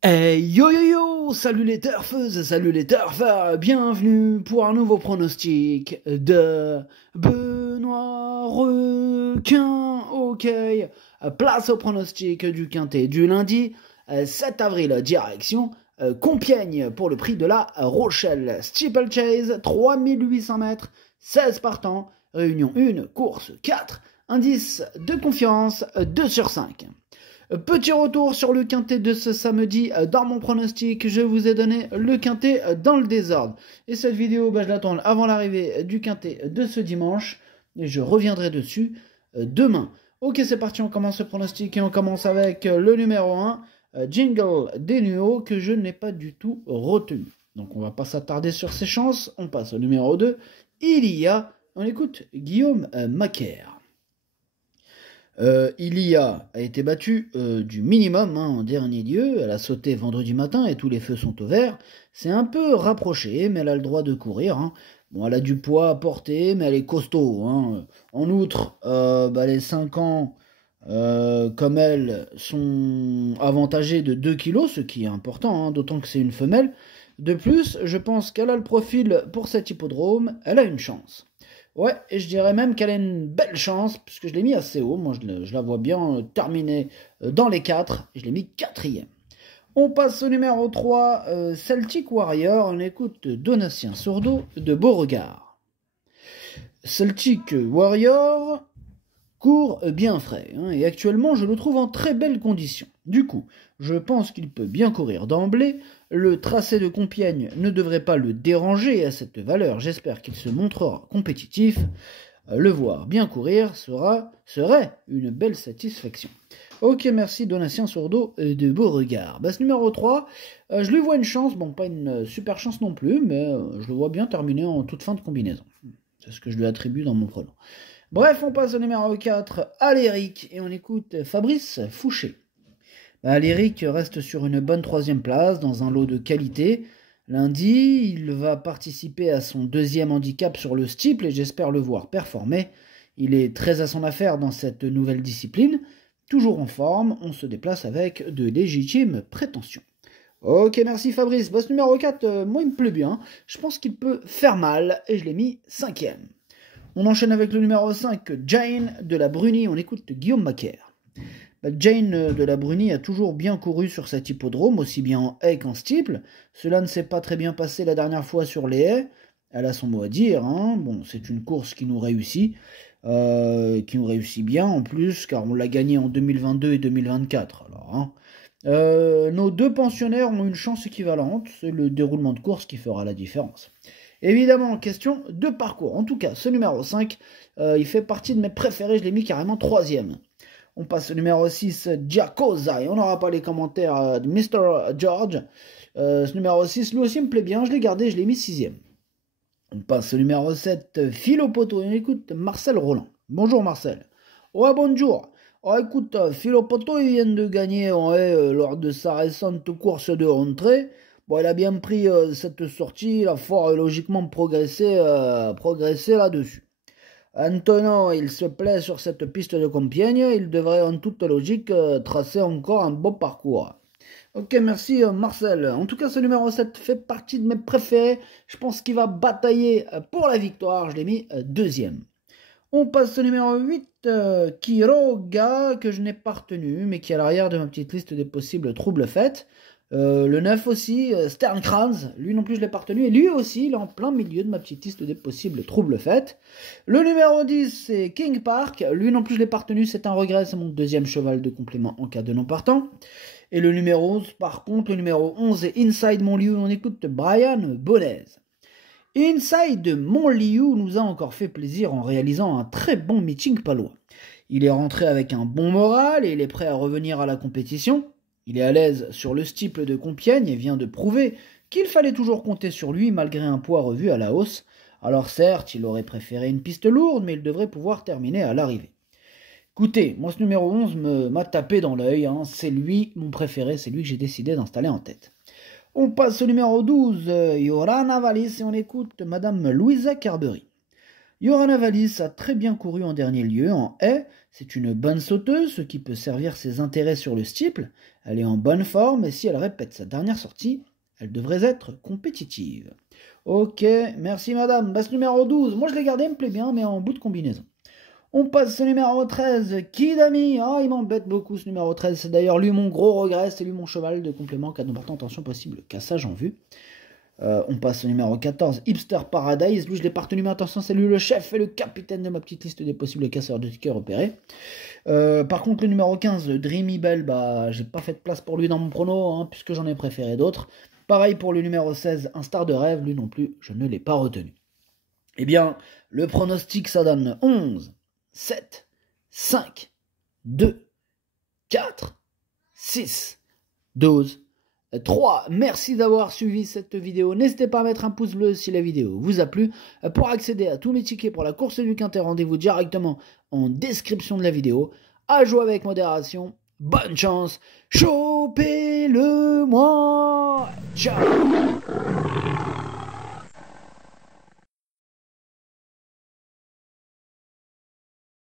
Hey yo yo yo, salut les turfeuses, salut les turfeurs, bienvenue pour un nouveau pronostic de Benoît Requin. Ok, place au pronostic du quintet du lundi 7 avril, direction Compiègne pour le prix de la Rochelle. Steeplechase, 3800 mètres, 16 partants, réunion 1, course 4, indice de confiance 2 sur 5. Petit retour sur le quintet de ce samedi. Dans mon pronostic, je vous ai donné le quintet dans le désordre. Et cette vidéo, je la tourne avant l'arrivée du quintet de ce dimanche. Et je reviendrai dessus demain. Ok, c'est parti, on commence le pronostic et on commence avec le numéro 1, Jingle Denuo, que je n'ai pas du tout retenu. Donc on va pas s'attarder sur ses chances. On passe au numéro 2. On écoute Guillaume Macaire. Ilia a été battue du minimum en dernier lieu. Elle a sauté vendredi matin et tous les feux sont au vert. C'est un peu rapproché, mais elle a le droit de courir. Bon, elle a du poids à porter, mais elle est costaud. En outre, les 5 ans, comme elle, sont avantagés de 2 kilos, ce qui est important, d'autant que c'est une femelle. De plus, je pense qu'elle a le profil pour cet hippodrome. Elle a une chance. Ouais, et je dirais même qu'elle a une belle chance, puisque je l'ai mis assez haut. Moi, je la vois bien terminer dans les 4. Je l'ai mis 4e. On passe au numéro 3, Celtic Warrior. On écoute Donatien Sourdeau de Beauregard. Celtic Warrior court bien frais, et actuellement, je le trouve en très belle condition. Du coup, je pense qu'il peut bien courir d'emblée. Le tracé de Compiègne ne devrait pas le déranger à cette valeur. J'espère qu'il se montrera compétitif. Le voir bien courir serait une belle satisfaction. Ok, merci Donatien Sourdeau de Beauregard. Ce numéro 3, je lui vois une chance, bon pas une super chance non plus, mais je le vois bien terminer en toute fin de combinaison. C'est ce que je lui attribue dans mon pronom. Bref, on passe au numéro 4, Aléric, et on écoute Fabrice Fouché. Aléric reste sur une bonne 3e place dans un lot de qualité. Lundi, il va participer à son 2e handicap sur le steeple et j'espère le voir performer. Il est très à son affaire dans cette nouvelle discipline. Toujours en forme, on se déplace avec de légitimes prétentions. Ok, merci Fabrice. Ce numéro 4, moi il me plaît bien. Je pense qu'il peut faire mal et je l'ai mis 5e. On enchaîne avec le numéro 5, Jane de la Bruni. On écoute Guillaume Macaire. Jane de la Bruni a toujours bien couru sur cet hippodrome, aussi bien en haie qu'en steeple. Cela ne s'est pas très bien passé la dernière fois sur les haies. Elle a son mot à dire. Bon, c'est une course qui nous réussit bien en plus, car on l'a gagnée en 2022 et 2024. Alors, nos 2 pensionnaires ont une chance équivalente. C'est le déroulement de course qui fera la différence. Évidemment, question de parcours. En tout cas, ce numéro 5, il fait partie de mes préférés. Je l'ai mis carrément 3e. On passe au numéro 6, Giacosa. Et on n'aura pas les commentaires de Mr. George. Ce numéro 6, lui aussi me plaît bien. Je l'ai gardé, je l'ai mis 6e. On passe au numéro 7, Philopoto. Et on écoute Marcel Roland. Bonjour Marcel. Ouais, bonjour. Écoute, Philopoto, il vient de gagner lors de sa récente course de rentrée. Bon, il a bien pris cette sortie, il a fort logiquement progressé là-dessus. Maintenant, il se plaît sur cette piste de Compiègne, il devrait en toute logique tracer encore un beau parcours. Ok, merci Marcel. En tout cas, ce numéro 7 fait partie de mes préférés. Je pense qu'il va batailler pour la victoire. Je l'ai mis 2e. On passe au numéro 8, Quiroga, que je n'ai pas retenu, mais qui est à l'arrière de ma petite liste des possibles troubles faits. Le 9 aussi, Sternkranz, lui non plus je l'ai pas retenu, et lui aussi il est en plein milieu de ma petite liste des possibles troubles faits. Le numéro 10 c'est King Park, lui non plus je l'ai pas retenu, c'est un regret, c'est mon 2e cheval de complément en cas de non partant. Et le numéro 11 par contre, le numéro 11 est Inside Montliu, on écoute Brian Bonez. Inside Montliu nous a encore fait plaisir en réalisant un très bon meeting palois. Il est rentré avec un bon moral et il est prêt à revenir à la compétition. Il est à l'aise sur le steeple de Compiègne et vient de prouver qu'il fallait toujours compter sur lui malgré un poids revu à la hausse. Alors certes, il aurait préféré une piste lourde, mais il devrait pouvoir terminer à l'arrivée. Écoutez, moi ce numéro 11 m'a tapé dans l'œil, c'est lui mon préféré, c'est lui que j'ai décidé d'installer en tête. On passe au numéro 12, Yorana Vallis, et on écoute Madame Louisa Carberry. Yorana Valis a très bien couru en dernier lieu. En haie, c'est une bonne sauteuse, ce qui peut servir ses intérêts sur le steeple. Elle est en bonne forme et si elle répète sa dernière sortie, elle devrait être compétitive. Ok, merci madame. Bah, ce numéro 12, moi je l'ai gardé, il me plaît bien, mais en bout de combinaison. On passe au numéro 13, Kidami. Ah, il m'embête beaucoup ce numéro 13. C'est d'ailleurs lui mon gros regret, c'est lui mon cheval de complément, cas d'importante attention possible, cassage en vue. On passe au numéro 14, Hipster Paradise. Lui, je l'ai pas retenu, mais attention, c'est lui le chef et le capitaine de ma petite liste des possibles casseurs de tickets repérés. Par contre, le numéro 15, Dreamy Bell, bah, j'ai pas fait de place pour lui dans mon prono, hein, puisque j'en ai préféré d'autres. Pareil pour le numéro 16, Un Star de Rêve, lui non plus, je ne l'ai pas retenu. Eh bien, le pronostic, ça donne 11, 7, 5, 2, 4, 6, 12, 3. Merci d'avoir suivi cette vidéo. N'hésitez pas à mettre un pouce bleu si la vidéo vous a plu. Pour accéder à tous mes tickets pour la course du Quintet, rendez-vous directement en description de la vidéo. À jouer avec modération. Bonne chance. Chopez-le moi. Ciao.